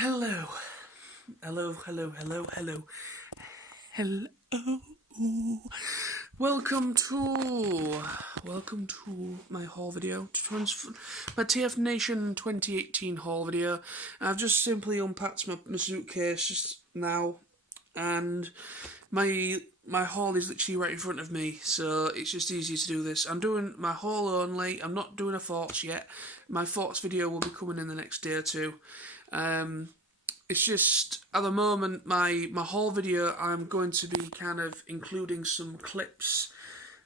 Hello. Hello, hello, hello, hello. Hello. Welcome to my haul video, my TFNation 2018 haul video. I've just simply unpacked my suitcase just now, and my haul is literally right in front of me, so it's just easy to do this. I'm doing my haul only. I'm not doing a thoughts yet. My thoughts video will be coming in the next day or two. It's just, at the moment, my haul video, I'm going to be kind of including some clips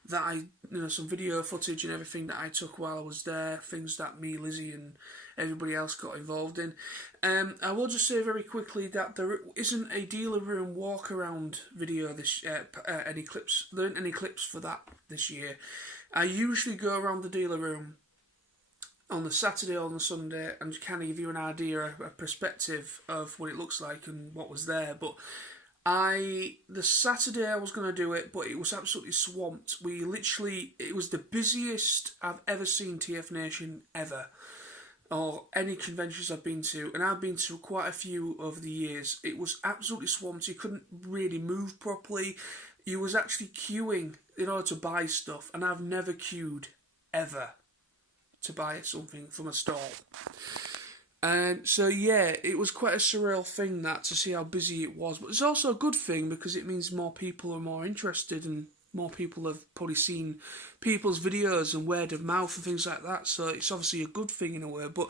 that some video footage and everything that I took while I was there, things that me, Lizzie and everybody else got involved in. I will just say very quickly that there isn't a dealer room walk around video this any clips. There aren't any clips for that this year. I usually go around the dealer room on the Saturday or on the Sunday and kind of give you an idea, a perspective of what it looks like and what was there. But the Saturday I was going to do it, but it was absolutely swamped. It was the busiest I've ever seen TFNation ever, or any conventions I've been to, and I've been to quite a few over the years. It was absolutely swamped. You couldn't really move properly. You was actually queuing in order to buy stuff, and I've never queued ever to buy something from a stall. So yeah, it was quite a surreal thing that to see how busy it was, but it's also a good thing because it means more people are more interested and more people have probably seen people's videos and word of mouth and things like that, so it's obviously a good thing in a way, but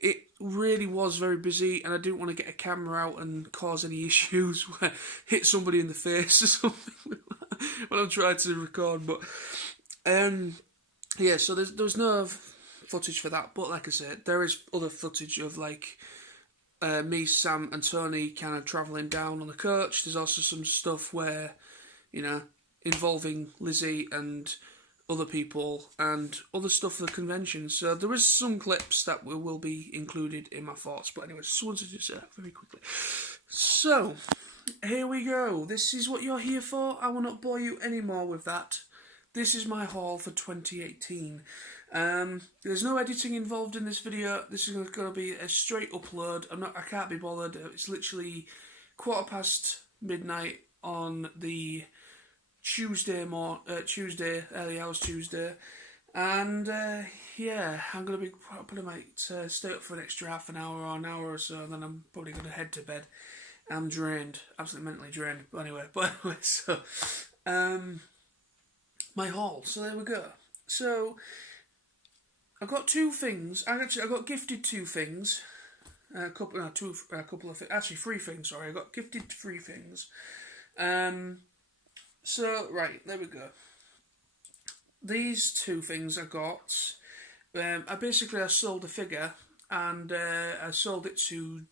it really was very busy and I didn't want to get a camera out and cause any issues where hit somebody in the face or something when I'm trying to record, but yeah, so there's no footage for that, but like I said, there is other footage of like me, Sam and Tony kind of travelling down on the coach. There's also some stuff where, involving Lizzie and other people and other stuff for the convention, so there is some clips that will be included in my thoughts, but anyway, just wanted to say that very quickly. So here we go. This is what you're here for. I will not bore you anymore with that. This is my haul for 2018. There's no editing involved in this video. This is going to be a straight upload. I can't be bothered. It's literally midnight on the Tuesday, early hours Tuesday, and yeah, I'm going to be probably might stay up for an extra half an hour or an hour or so, and then I'm probably going to head to bed. I'm drained, absolutely mentally drained. But anyway, so my haul. So there we go. So I got two things. I got gifted two things. Three things. Sorry, I got gifted three things. So right, there we go. These two things I got. I sold a figure, and I sold it to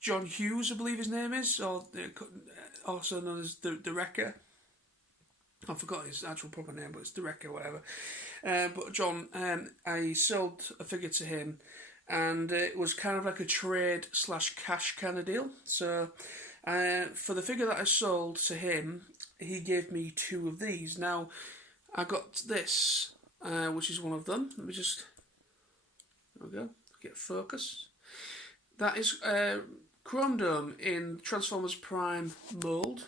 John Hughes, I believe his name is, or also known as the Wrecker. I forgot his actual proper name, but it's the Wrecker, whatever. But John, I sold a figure to him, and it was kind of like a trade/cash kind of deal. So for the figure that I sold to him, he gave me two of these. Now, I got this, which is one of them. Let me just, there we go, get focus. That is Chrome Dome in Transformers Prime mould.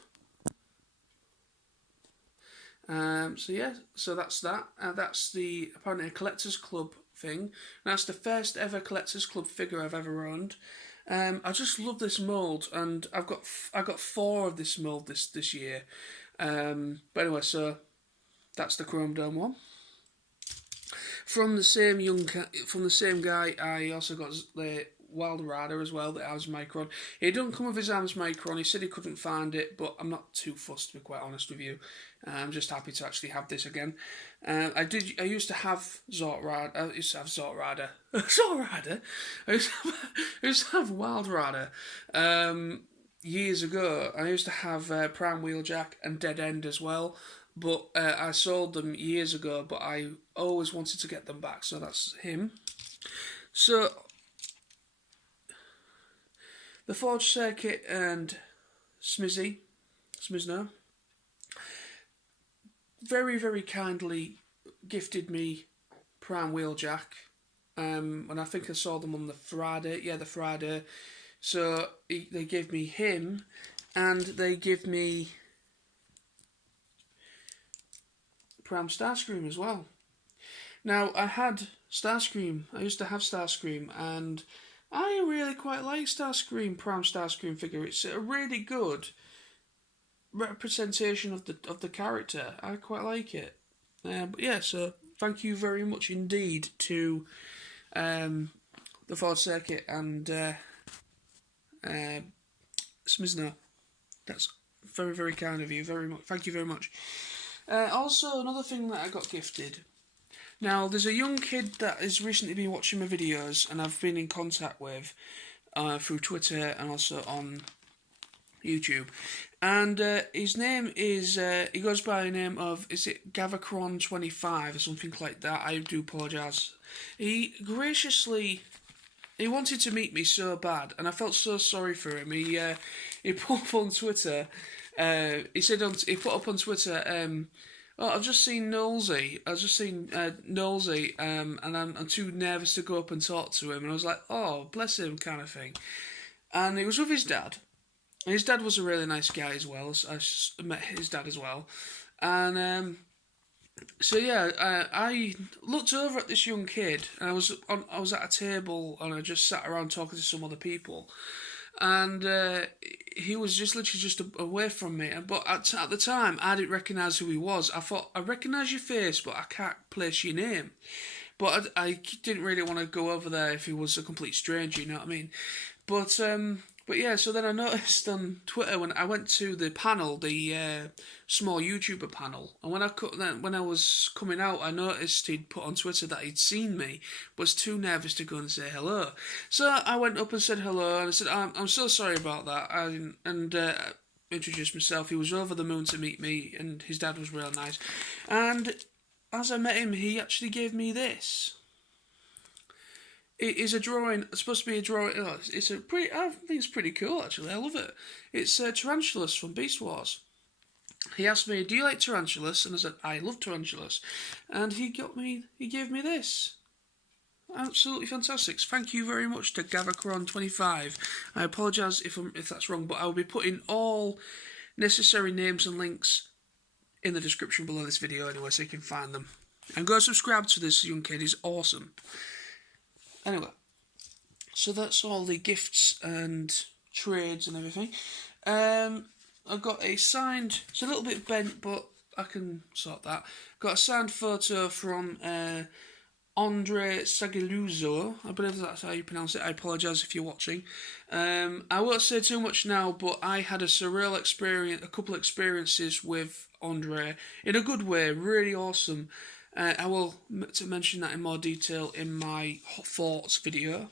So that's that. That's apparently a Collectors Club thing. That's the first ever Collectors Club figure I've ever owned. I just love this mould, and I got 4 of this mould this year. But anyway, so that's the Chrome Dome one. From the same guy, I also got the Wild Rider as well, the ARMS Micron. He didn't come with his ARMS Micron. He said he couldn't find it, but I'm not too fussed, to be quite honest with you. I'm just happy to actually have this again. I used to have Zort Rider. I used to have Zort Rider. Zort Rider. I used to have Wild Rider. Years ago, I used to have Prime Wheeljack and Dead End as well. But I sold them years ago. But I always wanted to get them back. So that's him. So TheForgedSerket and Smizno, very, very kindly gifted me Prime Wheeljack. And I think I saw them on the Friday. Yeah, the Friday So they gave me him, and they give me Prime Starscream as well. Now, I had Starscream. I used to have Starscream, and I really quite like Starscream, Prime Starscream figure. It's a really good representation of the character. I quite like it. But yeah, so thank you very much indeed to TheForgedSerket and Smizna. That's very, very kind of you. Very much. Thank you very much. Also, another thing that I got gifted. Now, there's a young kid that has recently been watching my videos, and I've been in contact with through Twitter and also on YouTube. And his name is, he goes by the name of, is it Gavacron25 or something like that? I do apologise. He wanted to meet me so bad, and I felt so sorry for him. He put up on Twitter, he put up on Twitter, oh, I've just seen Nosey, and I'm too nervous to go up and talk to him. And I was like, oh, bless him, kind of thing. And he was with his dad. His dad was a really nice guy as well. I met his dad as well. And so yeah, I looked over at this young kid, and I was at a table, and I just sat around talking to some other people, and he was just literally just away from me. But at the time, I didn't recognise who he was. I thought, I recognise your face, but I can't place your name. But I didn't really want to go over there if he was a complete stranger. You know what I mean? But yeah, so then I noticed on Twitter when I went to the panel, the small YouTuber panel, and when I was coming out, I noticed he'd put on Twitter that he'd seen me, but was too nervous to go and say hello. So I went up and said hello, and I said, I'm so sorry about that, and introduced myself. He was over the moon to meet me, and his dad was real nice. And as I met him, he actually gave me this. It is a drawing. It's supposed to be a drawing. I think it's pretty cool actually. I love it. It's Tarantulas from Beast Wars. He asked me, "Do you like Tarantulas?" And I said, "I love Tarantulas." And he gave me this. Absolutely fantastic. Thank you very much to Gavacron25. I apologise if that's wrong, but I will be putting all necessary names and links in the description below this video anyway, so you can find them. And go subscribe to this young kid. He's awesome. Anyway, so that's all the gifts and trades and everything. I've got a signed, it's a little bit bent, but I can sort that. Got a signed photo from Andre Sageluzzo. I believe that's how you pronounce it. I apologise if you're watching. I won't say too much now, but I had a surreal experience, a couple of experiences with Andre in a good way, really awesome. I will mention that in more detail in my Hot Thoughts video.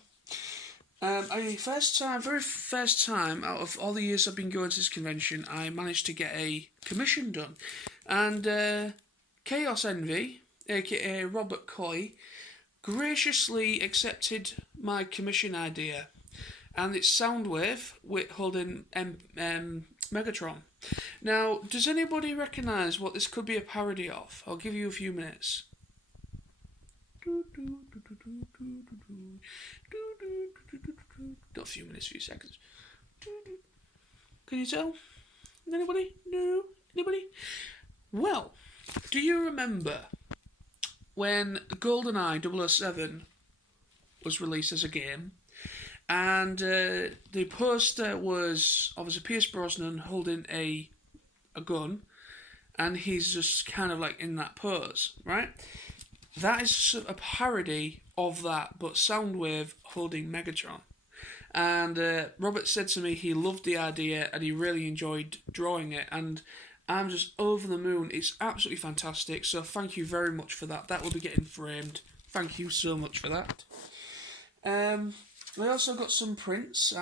Very first time out of all the years I've been going to this convention, I managed to get a commission done. And KhaosEnvy, aka Robert Coy, graciously accepted my commission idea. And it's Soundwave with holding Megatron. Now, does anybody recognise what this could be a parody of? I'll give you a few minutes. Not a few minutes, a few seconds. Can you tell? Anybody? No? Anybody? Well, do you remember when GoldenEye 007 was released as a game? And the poster was obviously Pierce Brosnan holding a gun, and he's just kind of like in that pose, right? That is a parody of that, but Soundwave holding Megatron. And Robert said to me he loved the idea and he really enjoyed drawing it, and I'm just over the moon. It's absolutely fantastic, so thank you very much for that. That will be getting framed. Thank you so much for that. I also got some prints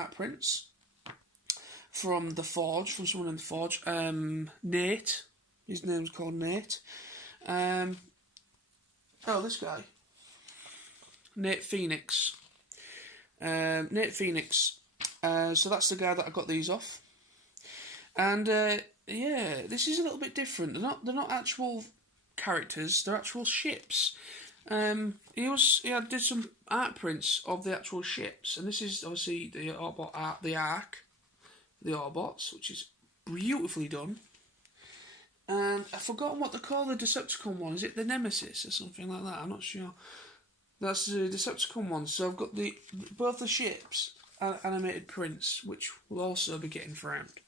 from The Forge, from someone in The Forge. Nate, his name's called Nate. This guy, Nate Phoenix. Nate Phoenix. So that's the guy that I got these off. And yeah, this is a little bit different. They're not actual characters. They're actual ships. He did some art prints of the actual ships, and this is obviously the Autobot art, the Ark, the Autobots, which is beautifully done. And I've forgotten what they call the Decepticon one. Is it the Nemesis or something like that? I'm not sure. That's the Decepticon one. So I've got both the ships animated prints, which will also be getting framed.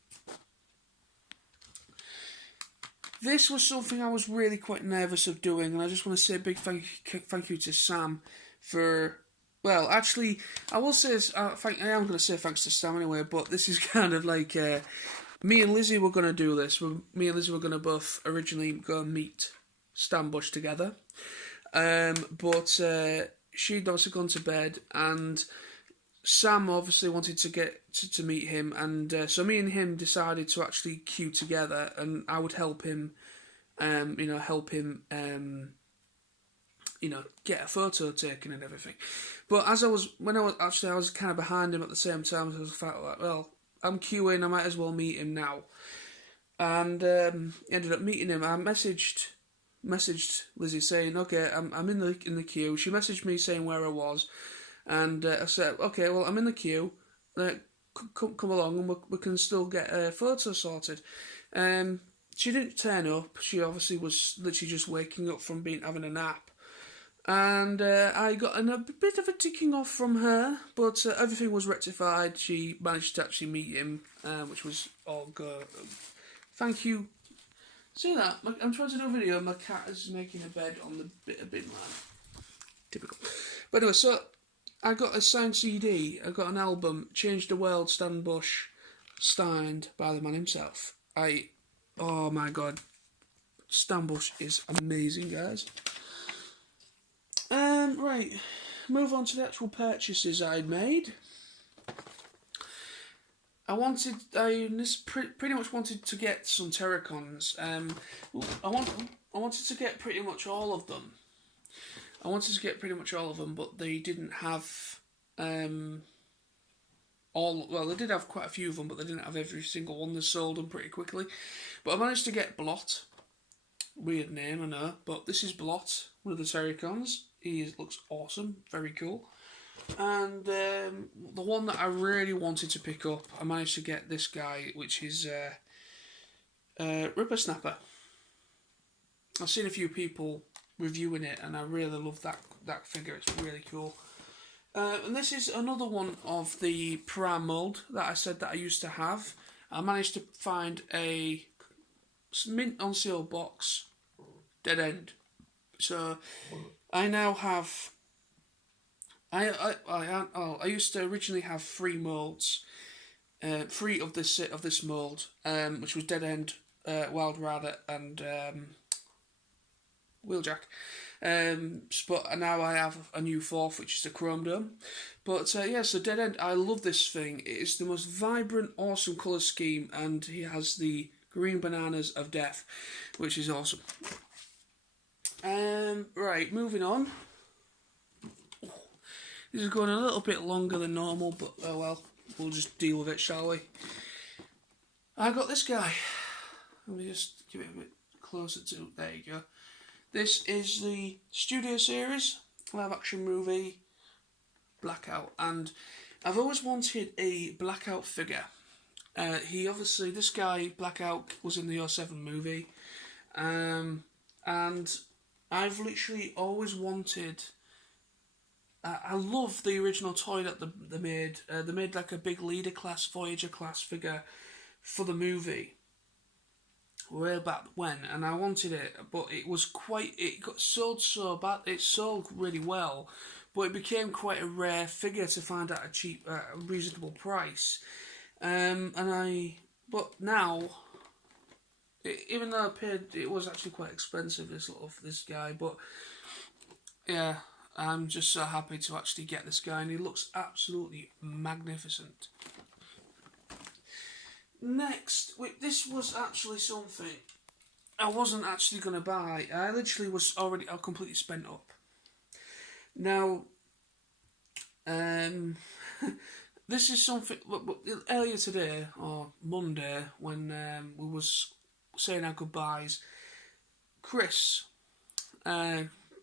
This was something I was really quite nervous of doing, and I just want to say a big thank you to Sam for... Well, actually, I will say I am going to say thanks to Sam anyway, but this is kind of like... me and Lizzie were going to do this. Me and Lizzie were going to both originally go and meet Stan Bush together. But she'd obviously gone to bed, and Sam obviously wanted to get to meet him, and so me and him decided to actually queue together, and I would help him, get a photo taken and everything. But I was kind of behind him at the same time, so I was like, well, I'm queuing, I might as well meet him now. And ended up meeting him. I messaged Lizzie saying, okay, I'm in the queue. She messaged me saying where I was, and I said, okay, well, I'm in the queue. Come along, and we can still get a photo sorted. She didn't turn up. She obviously was literally just waking up from having a nap. And I got a bit of a ticking off from her, but everything was rectified. She managed to actually meet him, which was all good. Thank you. See that? I'm trying to do a video, and my cat is making a bed on the bin line. Typical. But anyway, so I got a signed CD. I got an album, Change the World, Stan Bush, signed by the man himself. Oh my god, Stan Bush is amazing, guys. Right, move on to the actual purchases I'd made. I pretty much wanted to get some Terracons. I wanted to get pretty much all of them. But they didn't have well, they did have quite a few of them, but they didn't have every single one. They sold them pretty quickly. But I managed to get Blot. Weird name, I know, but this is Blot, one of the Terracons. He looks awesome, very cool. And the one that I really wanted to pick up, I managed to get this guy, which is Ripper Snapper. I've seen a few people reviewing it, and I really love that figure. It's really cool. And this is another one of the Pram mould that I said that I used to have. I managed to find a mint on sale box, dead end. So I now have. I used to originally have 3 moulds, 3 of this mould, which was Dead End, Wild Rider, and Wheeljack. But now I have a new 4th, which is the Chrome Dome. But so Dead End, I love this thing. It is the most vibrant, awesome colour scheme, and he has the green bananas of death, which is awesome. Right, moving on. This is going a little bit longer than normal, but oh well, we'll just deal with it, shall we? I got this guy. Let me just give it a bit closer to. There you go. This is the Studio Series live action movie Blackout, and I've always wanted a Blackout figure. This guy Blackout was in the 07 movie, and I've literally always wanted. I love the original toy that they made. They made like a big Leader class, Voyager class figure for the movie way back when, and I wanted it, but it got sold so bad. It sold really well, but it became quite a rare figure to find at a reasonable price. But now, even though I paid, it was actually quite expensive. This guy, but yeah. I'm just so happy to actually get this guy, and he looks absolutely magnificent. Next, this was actually something I wasn't actually going to buy. I literally was already completely spent up. Now, this is something, earlier today, or Monday, when we was saying our goodbyes, Chris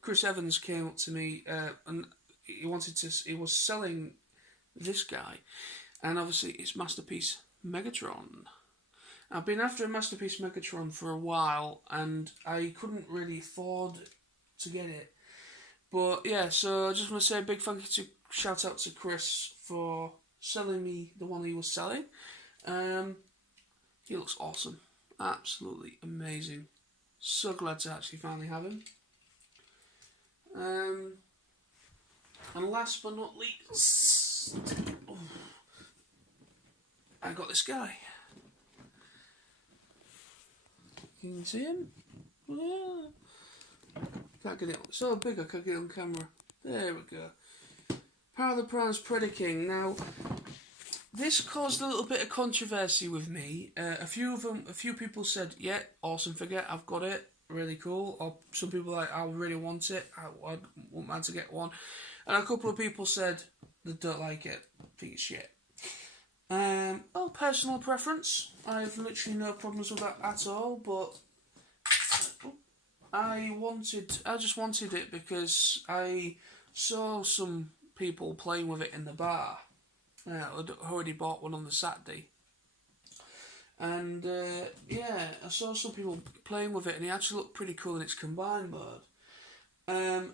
Chris Evans came up to me and he was selling this guy, and obviously it's Masterpiece Megatron. I've been after a Masterpiece Megatron for a while, and I couldn't really afford to get it. But yeah, so I just want to say a big thank you shout out to Chris for selling me the one he was selling. He looks awesome, absolutely amazing. So glad to actually finally have him. And last but not least, I got this guy. Can you see him? Yeah. Can't get it. So big I can't get it on camera. There we go. Power of the Prime's Predaking. Now, this caused a little bit of controversy with me. A few people said, "Yeah, awesome figure. I've got it. Really cool." Or some people like, "I really want it. I want man to get one." And a couple of people said they don't like it. Think it's shit. Well, personal preference. I've literally no problems with that at all. But I just wanted it because I saw some people playing with it in the bar. I'd already bought one on the Saturday. And yeah, I saw some people playing with it, and it actually looked pretty cool in its combined mode.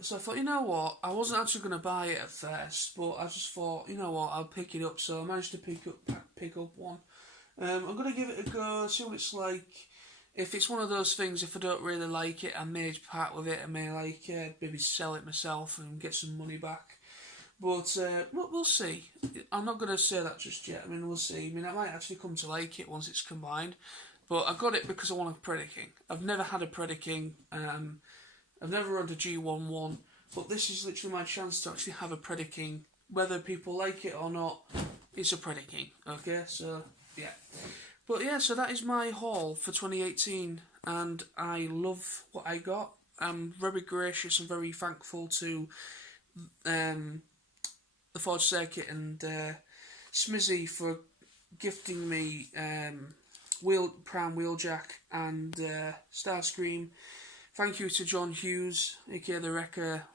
So I thought, you know what, I wasn't actually going to buy it at first, but I just thought, you know what, I'll pick it up. So I managed to pick up one. I'm going to give it a go, see what it's like. If it's one of those things, if I don't really like it, I may part with it. I may maybe sell it myself and get some money back. But we'll see. I'm not going to say that just yet. I mean, we'll see. I mean, I might actually come to like it once it's combined. But I got it because I want a Predaking. I've never had a Predaking. I've never owned a G11. But this is literally my chance to actually have a Predaking. Whether people like it or not, it's a Predaking. Okay, so yeah. But yeah, so that is my haul for 2018. And I love what I got. I'm very gracious and very thankful to TheForgedSerket and Smizzy for gifting me Prime Wheeljack and Starscream. Thank you to John Hughes, aka the Wrecker.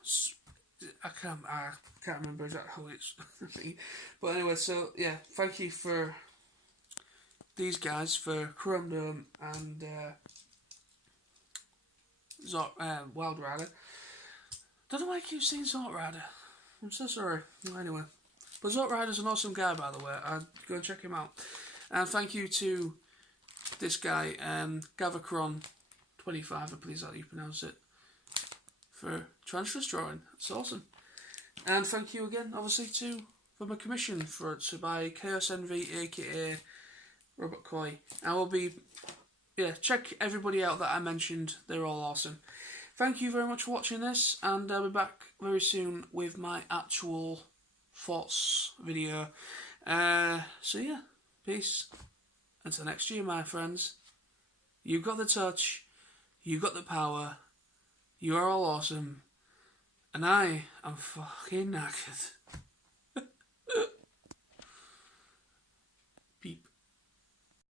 I can't remember exactly how it's but anyway, so yeah, thank you for these guys, for Chrome Dome and Wild Rider. Don't know why I keep saying Zort Rider. I'm so sorry. Anyway, but Zort Rider's an awesome guy, by the way. I'd go and check him out. And thank you to this guy, Gavakron25, I believe is how you pronounce it, for transfer drawing. It's awesome. And thank you again, obviously, for my commission to buy KhaosEnvy, aka Robot Koi. I will be, check everybody out that I mentioned. They're all awesome. Thank you very much for watching this, and I'll be back very soon with my actual thoughts video. So yeah, peace. Until next year, my friends. You've got the touch, you've got the power, you are all awesome, and I am fucking knackered.